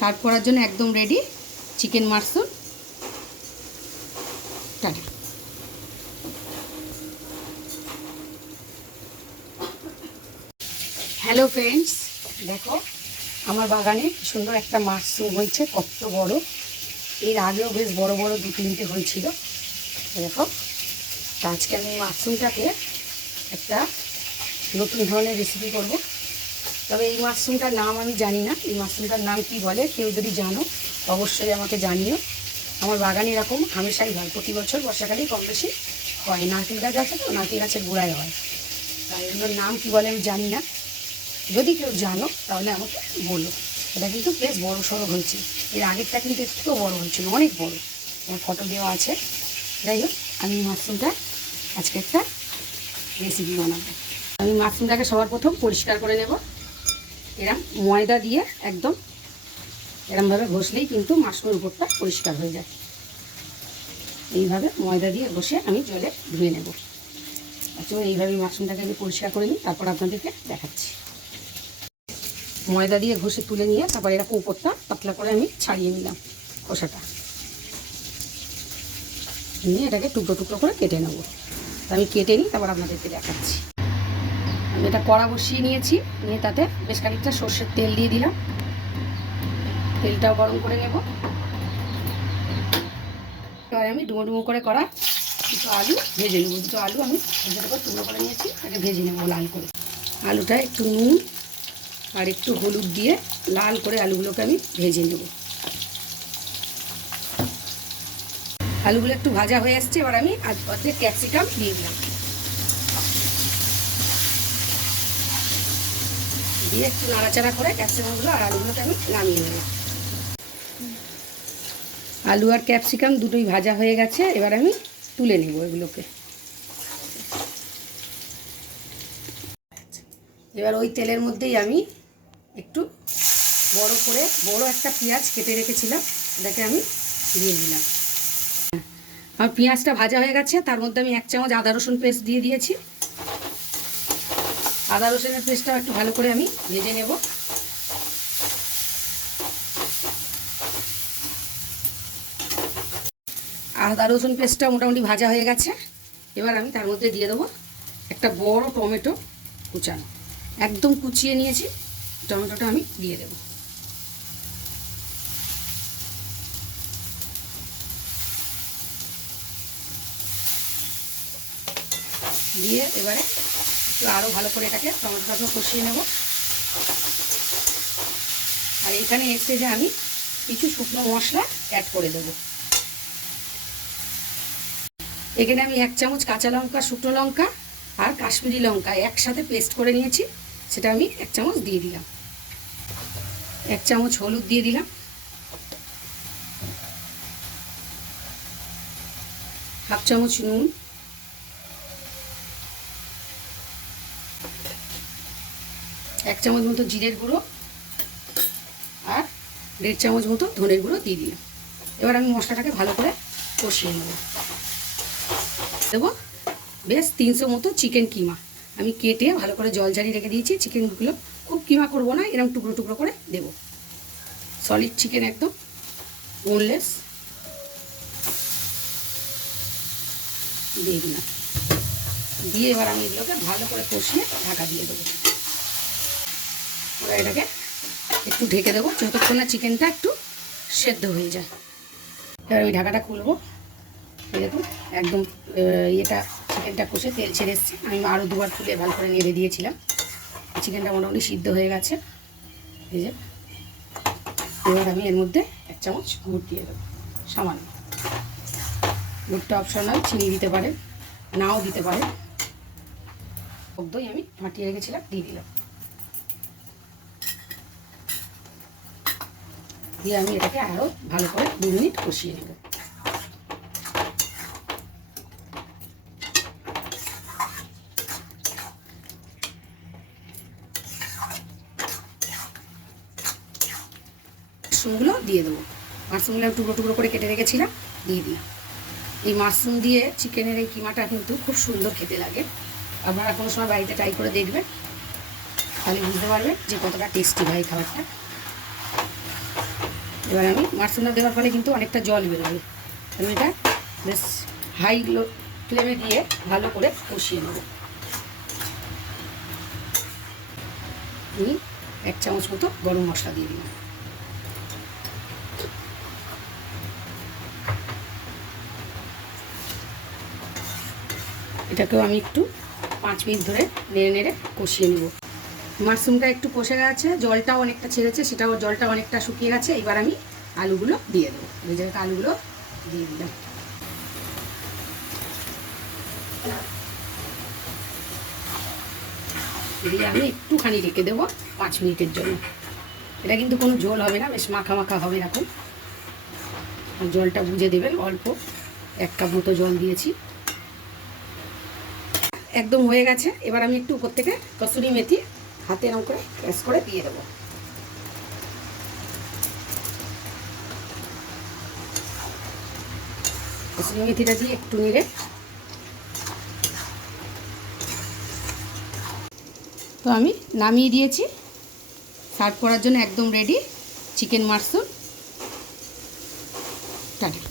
Serve করার জন্য একদম ready chicken mushroom. Tata. Hello friends, দেখো আমার বাগানে সুন্দর একটা মাশরুম হয়েছে, কত বড়। এর আগেও বেশ বড় বড় 2-3টে হয়েছিল। দেখো, আজকে আমি মাশরুমটাকে একটা নতুন ধরনের রেসিপি করব। তবে এই মাশরুমটার নাম আমি জানি না, এই মাশরুমটার নাম কি বলে, কেউ যদি জানো অবশ্যই আমাকে জানিও। আমার বাগানে এরকম হামেশাই হয়, প্রতি বছর বর্ষাকালেই কম বেশি হয়। নারকেল গাছ আছে তো, নারকেল গাছের গোড়ায় হয়। তাই এগুলোর নাম কী বলে আমি জানি না, যদি কেউ জানো তাহলে আমাকে বলো। এটা কিন্তু বেশ বড় সড়ো হয়েছে, এর আগেরটা কিন্তু একটু বড় হয়েছিল, অনেক বড়। আমার ফটো দেওয়া আছে। যাই হোক, আমি মাশরুমটা আজকে একটা রেসিপি বানাবো। আমি মাশরুমটাকে সবার প্রথম পরিষ্কার করে নেব। এরম ময়দা দিয়ে একদম এরমভাবে ঘষলেই কিন্তু মাশরুমের উপরটা পরিষ্কার হয়ে যায়। এইভাবে ময়দা দিয়ে ঘষে আমি জলে ধুয়ে নেব। আচ্ছা, এইভাবে মাশরুমটাকে আমি পরিষ্কার করে নিই, তারপর আপনাদেরকে দেখাচ্ছি। ময়দা দিয়ে ঘষে তুলে নিয়ে তারপর এরকম উপরটা পাতলা করে আমি ছাড়িয়ে নিলাম খোসাটা, নিয়ে এটাকে টুকরো টুকরো করে কেটে নেব। আমি কেটে নিই, তারপর আপনাদেরকে দেখাচ্ছি। আমি এটা কড়া বসিয়ে নিয়েছি, নিয়ে তাতে বেশ খানিকটা সর্ষের তেল দিয়ে দিলাম। তেলটাও গরম করে নেব। এবার আমি ডুমো ডুমো করে করা দুটো আলু ভেজে নেব। দুটো আলু আমি ভেজে করে টুকরো করে নিয়েছি, তাকে ভেজে নেব লাল করে। আলুটা একটু নুন আর একটু হলুদ দিয়ে লাল করে আলুগুলোকে আমি ভেজে নেব। আলুগুলো একটু ভাজা হয়ে আসছে, এবার আমি অর্ধেক ক্যাপসিকাম দিয়ে দিলাম। দিয়ে একটু নাড়াচাড়া করে ক্যাপসিকামগুলো আর আলুগুলোকে আমি নামিয়ে নেব। আলু আর ক্যাপসিকাম দুটোই ভাজা হয়ে গেছে, এবার আমি তুলে নেব এগুলোকে। এবার ওই তেলের মধ্যেই আমি একটু বড় একটা পেঁয়াজ কেটে রেখেছিলাম, এটাকে আমি দিয়ে দিলাম। আমার পেঁয়াজটা ভাজা হয়ে গেছে, তার মধ্যে আমি 1 চামচ আদা রসুন পেস্ট দিয়ে দিয়েছি। আদা রসুনের পেস্টটাও একটু ভালো করে আমি ভেজে নেব। আদা রসুন পেস্টটা মোটামুটি ভাজা হয়ে গেছে। এবার আমি তার মধ্যে দিয়ে দেবো একটা বড় টমেটো কুচানো, একদম কুচিয়ে নিয়েছি। টমেটোটা আমি দিয়ে দেব। দিয়ে এবারে একটু আরও ভালো করে এটাকে টমেটোটাকে কষিয়ে নেব। আর এখানে এসে যে আমি কিছু শুকনো মশলা অ্যাড করে দেবো। এখানে আমি 1 চামচ কাঁচা লঙ্কা, শুকনো লঙ্কা আর কাশ্মীরি লঙ্কা একসাথে পেস্ট করে নিয়েছি, সেটা আমি 1 চামচ দিয়ে দিলাম। 1 চামচ হলুদ দিয়ে দিলাম। হাফ চামচ নুন, 1 চামচ মতো জিরের গুঁড়ো আর 1.5 চামচ মতো ধনের গুঁড়ো দিয়ে দিলাম। এবার আমি মশলাটাকে ভালো করে কষিয়ে নেব। দেবো বেশ 300 মতো চিকেন কিমা, আমি কেটে ভালো করে জল ঝারিয়ে রেখে দিয়েছি। চিকেনগুলো খুব কিমা করব না, এরকম টুকরো টুকরো করে দেব। সলিড চিকেন, একদম বোনলেস দিয়ে দিলাম। দিয়ে এবার আমি এগুলোকে ভালো করে কষিয়ে ঢাকা দিয়ে দেবো। এবার এটাকে একটু ঢেকে দেবো যতক্ষণ না চিকেনটা একটু সেদ্ধ হয়ে যায়। এবার আমি ঢাকাটা খুলবো। দেখুন একদম এটা চিকেনটা কষে তেল ছেড়ে এসছে। আমি আরও 2বার খুলে ভালো করে নেড়ে দিয়েছিলাম। চিকেনটা মোটামুটি সিদ্ধ হয়ে গেছে। এই যে এবার আমি এর মধ্যে 1 চামচ গুড় দিয়ে দেবো, সামান্য। গুড়টা অপশনাল, চিনি দিতে পারেন, নাও দিতে পারেন। দই আমি ফাটিয়ে রেখেছিলাম, দিয়ে দিলাম। দিয়ে আমি এটাকে আরও ভালো করে 2 মিনিট কষিয়ে নেব। মাশরুমগুলো দিয়ে দেবো। মাশরুমগুলো টুকরো টুকরো করে কেটে রেখেছিলাম, দিয়ে দিলাম। এই মাশরুম দিয়ে চিকেনের এই কিমাটা কিন্তু খুব সুন্দর খেতে লাগে। আপনারা কোনো সময় বাড়িতে ট্রাই করে দেখবেন, তাহলে বুঝতে পারবেন যে কতটা টেস্টি হয় খাবারটা। এবার আমি মাশরুমটা দেওয়ার ফলে কিন্তু অনেকটা জল বেরোবে। আমি এটা বেশ হাই ফ্লেমে দিয়ে ভালো করে কষিয়ে নেব। আমি 1 চামচ মতো গরম মশলা দিয়ে দিই। এটাকেও আমি একটু 5 মিনিট ধরে নেড়ে নেড়ে কষিয়ে নেব। মাশরুমটা একটু কষে গেছে, জলটাও অনেকটা ছেড়েছে, জলটা অনেকটা শুকিয়ে গেছে। এবার আমি আলুগুলো দিয়ে দেবো। ভেজে রাখা আলুগুলো দিয়ে দিলাম। দিয়ে আমি একটুখানি রেখে দেবো 5 মিনিটের জন্য। এটা কিন্তু কোনো ঝোল হবে না, বেশ মাখা মাখা হবে এরকম। জলটা বুঝে দেবেন, অল্প 1 কাপ মতো জল দিয়েছি। একদম হয়ে গেছে। এবার আমি একটু উপর থেকে কসুরি মেথি হাতে এরকম করে প্রেস করে দিয়ে দেবো। কসুরি মেথিটা দিয়ে একটু নেড়ে, তো আমি নামিয়ে দিয়েছি। সার্ভ করার জন্য একদম রেডি চিকেন মাশরুম। টাটা।